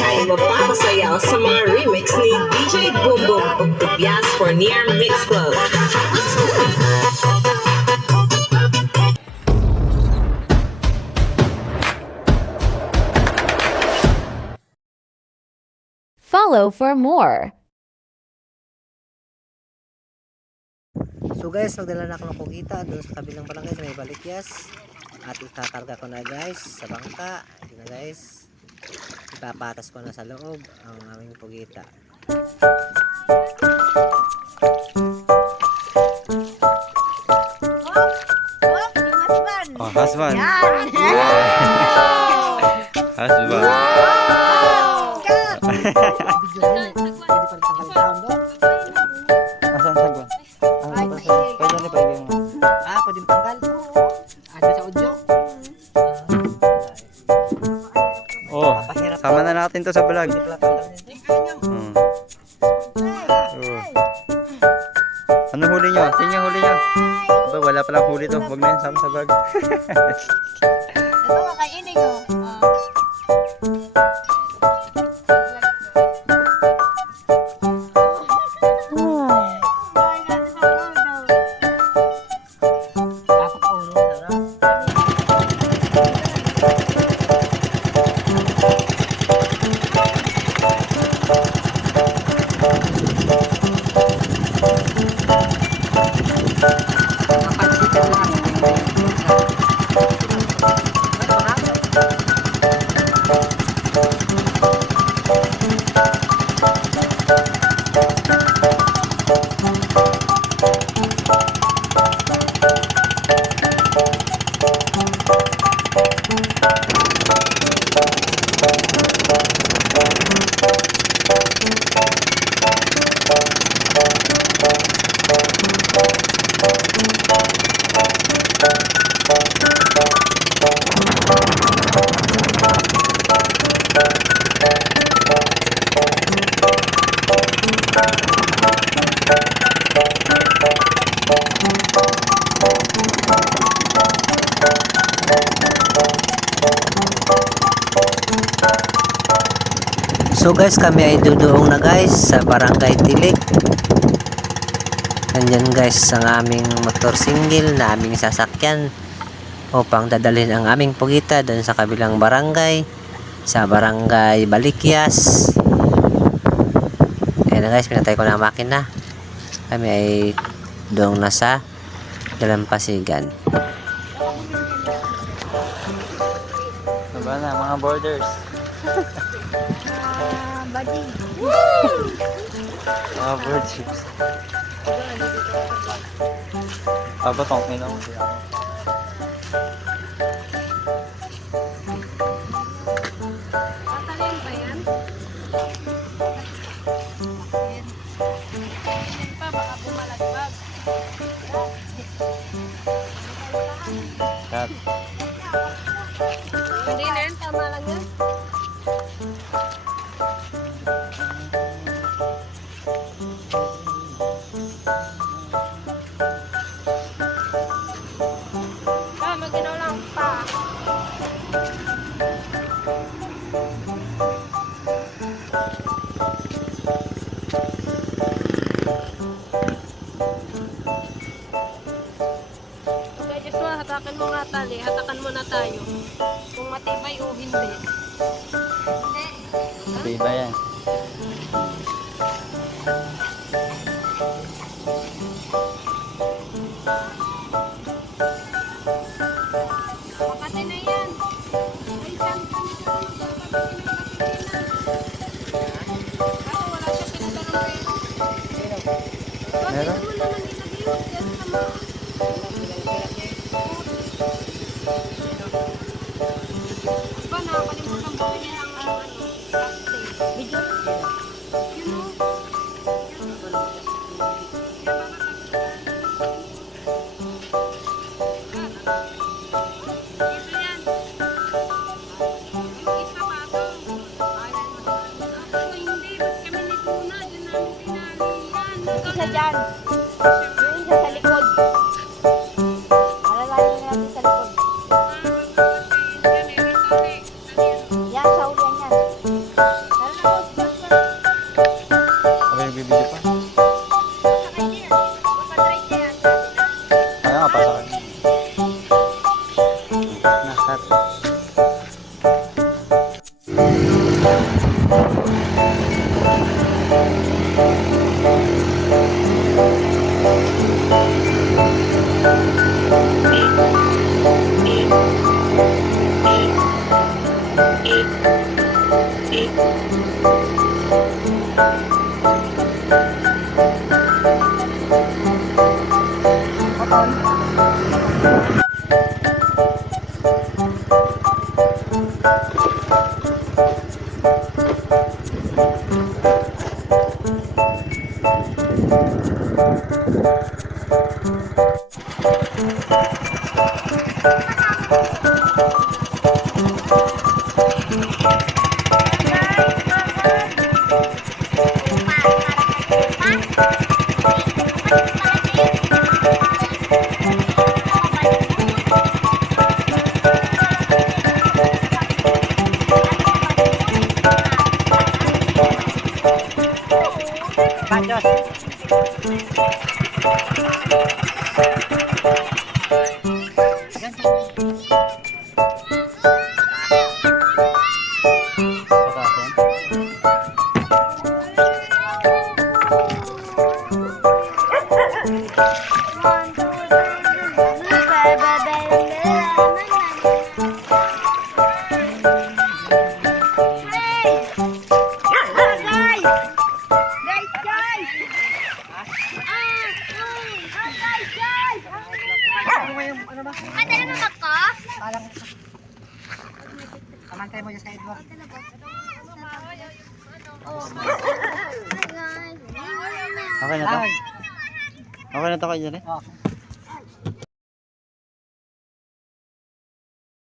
Ay mapapasayaw sa mga remix ni DJ Boom Boom of the Bias for Near Mix Club. Follow for more. So guys, magdala na ako ng kugita doon sa kabilang barangay sa may Balikyas. At ikakarga ko na guys sa bangka. Ito na guys. Ipapatas ko na sa loob ang aming kugita. Oh, husband. Husband. Asan sagwan? Pwede na pwede mo. Pwede tanggal. Ada sa audio. Oh, sama na natin to sa vlog. Hmm. Oh. Ano huli nyo? Sino yung huli nyo? Aba, wala palang huli to. Huwag na yun sama sa vlog. Ito nga kay Inig oh. So guys, kami ay duduong na guys sa Barangay Tilik. Nandyan guys ang aming motor single na aming sasakyan upang dadalhin ang aming pugita doon sa kabilang barangay, sa Barangay Balikyas. Ayan na guys, pinatay ko na ang makina. Kami ay doon na sa Dalampasigan. Diba na, mga borders. Buddy. Mga bird chips. Pabatong ina mo sila. Tatalin ba yan? Yan pa, baka bumalagbag. Cut. Hindi na yan, tama lang yan. Maginaw lang pa. Okay, Joshua, hatakan mo nga tali. Hatakan mo na tayo. Kung matibay o hindi. Hindi. Hindi ba yan? Makati na yan. Ay, saan ka nito? Kaso wala siya pinagdarang pera. Meron? Bakit mo naman ilagay yun? Yan naman. Ba, nakakalimutan ko niya ang plastic. Video? You know? Ito yan. Yung isa pa ito. Ako hindi. Ba't kami nito na? Diyan namin tinali yan. Isa dyan. Yung isa sa likod. Alalayan natin sa likod. Kamantay mo dyan sa Edward. Okay na to? Okay na to kayo dyan eh? Oh.